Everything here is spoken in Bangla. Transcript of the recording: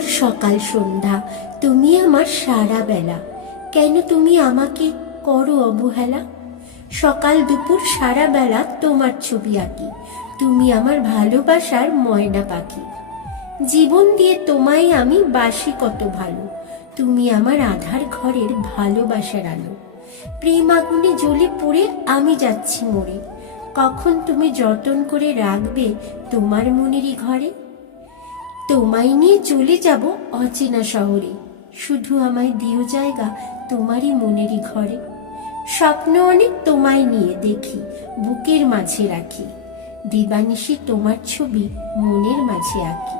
সকাল সন্ধ্যা, তুমি আমার সারা বেলা। কেন তুমি আমাকে করো অবহেলা? সকাল দুপুর সারা বেলা তোমার ছবি আঁকি। তুমি আমার ভালোবাসার ময়না পাখি। জীবন দিয়ে তোমায় আমি বাসি কত ভালো। তুমি আমার আধার ঘরের ভালোবাসার আলো। প্রেম আগুনে জ্বলে পড়ে আমি যাচ্ছি মরে। কখন তুমি যতন করে রাখবে তোমার মনেরই ঘরে? তোমায় নিয়ে চলে যাব অচেনা শহরে। শুধু আমায় দিও জায়গা তোমারই মনেরই ঘরে। স্বপ্ন অনেক তোমায় নিয়ে দেখি, বুকের মাঝে রাখি। দিবানিশি তোমার ছবি মনের মাঝে আঁকি।